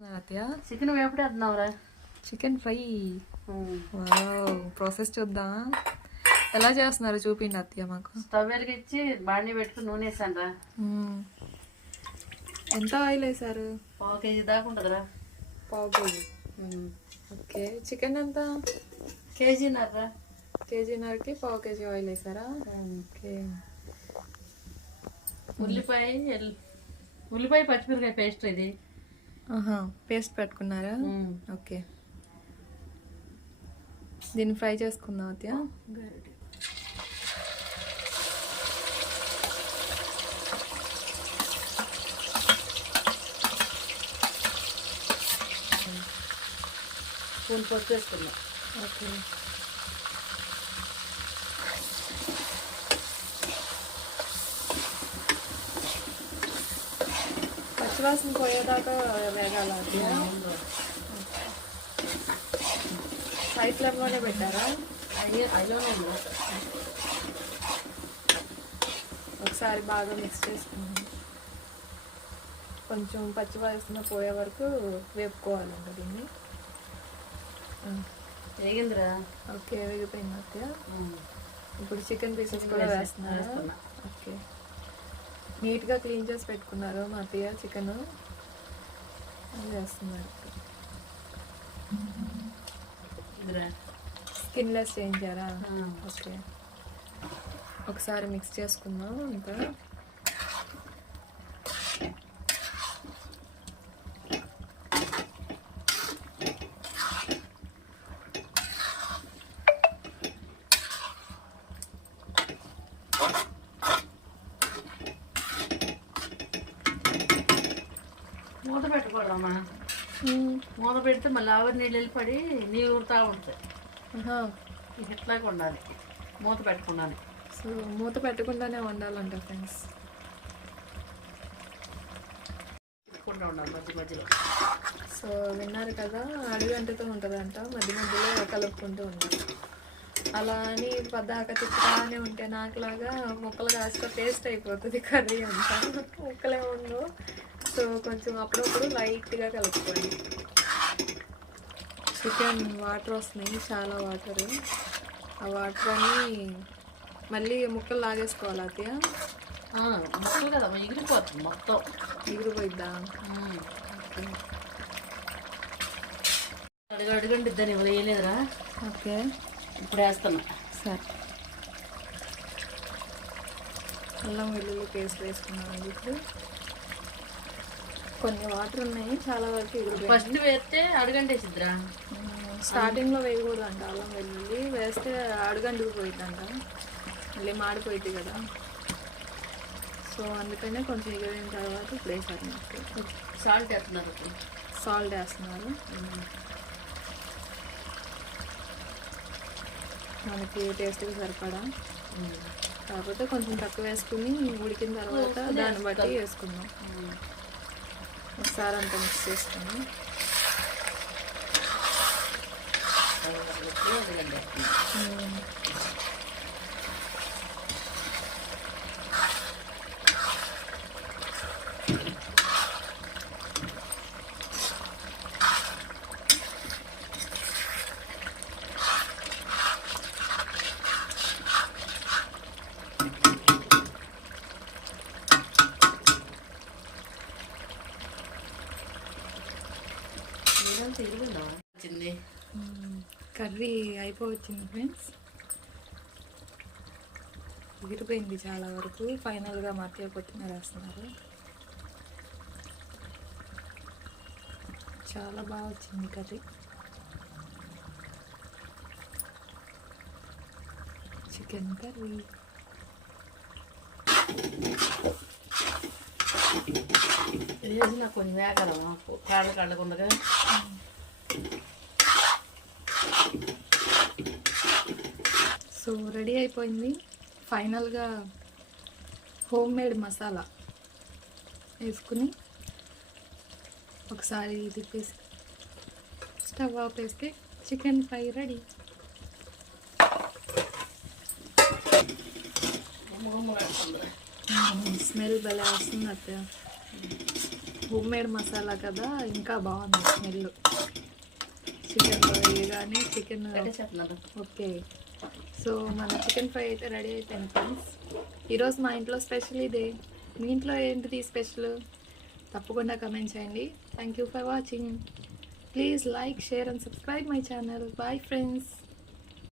Chicken వేపుడు వేస్తున్నావురా? Chicken fry. Process చూద్దాం ఎలా చేస్తున్నారు చూపిండి అత్తయ్య మాకు. స్టవ్ వెలిగించి బాండి పెట్టుకుని నూనె వేసాను రా. ఎంత ఆయిల్ వేసారు? పావు కేజీ దాకా ఉంటుందిరా. పావు కేజీ. ఓకే. చికెన్ ఎంత? కేజీన్నర. కేజీన్నరకి పావు కేజీ ఆయిల్ వేసారా? ఓకే. ఉల్లిపాయ పచ్చిమిరకాయ పేస్ట్ ఇది. పేస్ట్ పెట్టుకున్నారా? ఓకే. దీన్ని ఫ్రై చేసుకుందాం అత్తయ్య. స్పూన్ పసుపు వేసుకుందాం. ఓకే. పచ్చివాసన పోయేదాకా వేగాల అత్తయ్య. హై ఫ్లేమ్లోనే పెట్టారా? అయిలోనే ఒకసారి బాగా మిక్స్ చేసుకున్నాం. కొంచెం పచ్చివాసన పోయే వరకు వేపుకోవాలంట దీన్ని. వేగిందిరా. ఓకే, వేగిపోయింది అత్తయ్య. ఇప్పుడు చికెన్ పీసెస్ కూడా వేస్తున్నారు. ఓకే. నీట్గా క్లీన్ చేసి పెట్టుకున్నారు మా అత్తయ్య చికెన్. అది వేస్తున్నారు. స్కిన్లెస్ చేయించారా? ఓకే. ఒకసారి మిక్స్ చేసుకుందాం అంతా. మూత పెట్టకూడదమ్మా. మూత పెడితే మళ్ళీ ఆవిరి నీళ్ళు వెళ్ళిపడి నీళ్ళు ఉడతా ఉంటాయి. ఇట్లాగే ఉండాలి, మూత పెట్టకుండానే. సో మూత పెట్టకుండానే వండాలంట ఫ్రెండ్స్. తిప్పుకుంటూ ఉండాలి మధ్య మధ్యలో. సో విన్నారు కదా, అడుగంటుతూ ఉంటుందంట, మధ్య మధ్యలో కలుపుకుంటూ ఉండాలి. అలా అని పద్దాక తిప్పుతానే ఉంటే నాకులాగా ముక్కలు కాస్త టేస్ట్ అయిపోతుంది కర్రీ అంతా, ముక్కలే ఉండవు. సో కొంచెం అప్పుడప్పుడు లైట్గా కలుపుకోండి. చికెన్ వాటర్ వస్తున్నాయి, చాలా వాటర్. ఆ వాటర్ అని మళ్ళీ ముక్కలు లాగేసుకోవాలి అత్తయ్య. ముక్కలు కదా ఎగిరిపోతుంది, మొత్తం ఎగిరిపోయిద్దా? అడుగండి ఇద్దని వేయలేదురా. ఓకే, ఇప్పుడు వేస్తున్నా. సరే. అల్లం వెల్లుల్లి పేస్ట్ వేసుకున్నాను. ఇప్పుడు కొన్ని వాటర్ ఉన్నాయి, చాలా వరకు ఎగిరిపోయి. ఫస్ట్ వేస్తే అడుగంటేసిద్దిరా. స్టార్టింగ్లో వేయకూడదు అంట అల్లం వెల్లుల్లి, వేస్తే అడుగంటుకు పోయిద్దంట, మళ్ళీ మాడిపోయింది కదా. సో అందుకనే కొంచెం ఎగిరిన తర్వాత ఇప్పుడు వేసారు. సాల్ట్ వేస్తున్నారు. సాల్ట్ వేస్తున్నారు. మనకి టేస్ట్కి సరిపడా, కాకపోతే కొంచెం తక్కువ వేసుకుని ఉడికిన తర్వాత దాన్ని బట్టి వేసుకుందాం. ఒకసారి అంతా మిక్స్ చేసుకుని వచ్చింది. కర్రీ అయిపోవచ్చింది ఫ్రెండ్స్. ఎగిరిపోయింది చాలా వరకు. ఫైనల్గా మా అత్తయ్య కొత్తిమీర వేస్తున్నారు. చాలా బాగా వచ్చింది కర్రీ. Chicken curry. నాకు కొంచెం వేగల నాకు కాళ్ళకుండగా. సో రెడీ అయిపోయింది. ఫైనల్గా హోమ్ మేడ్ మసాలా వేసుకుని ఒకసారి తిప్పేసి స్టవ్ ఆపేస్తే చికెన్ ఫ్రై రెడీ. స్మెల్ భలే వస్తుంది అత్తయ్య. హోమ్ మేడ్ మసాలా కదా, ఇంకా బాగుంది స్మెల్. చికెన్ వేయగానే చికెన్. ఓకే, సో మన చికెన్ ఫ్రై అయితే రెడీ అయిపోయింది ఫ్రెండ్స్. ఈరోజు మా ఇంట్లో స్పెషల్ ఇదే. మీ ఇంట్లో ఏంటిది స్పెషల్? తప్పకుండా కమెంట్ చేయండి. Thank you for watching. Please like, share and subscribe my channel. Bye friends.